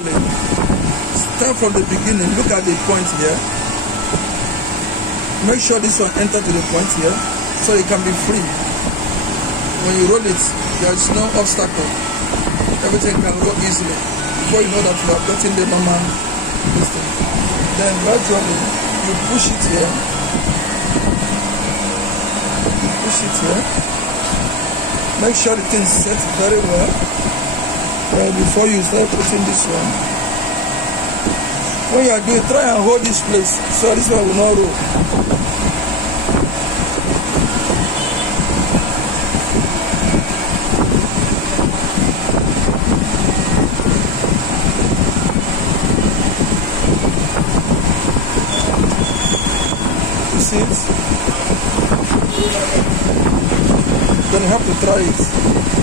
Start from the beginning. Look at the point here. Make sure this one enter to the point here so it can be free. When you roll it, there is no obstacle. Everything can go easily. Before you know that you have gotten the normal distance. Then gradually you push it here. You push it here. Make sure the thing sets very well. Before you start putting this one. When you are doing, try and hold this place so this one will not roll. You see it? Then you have to try it.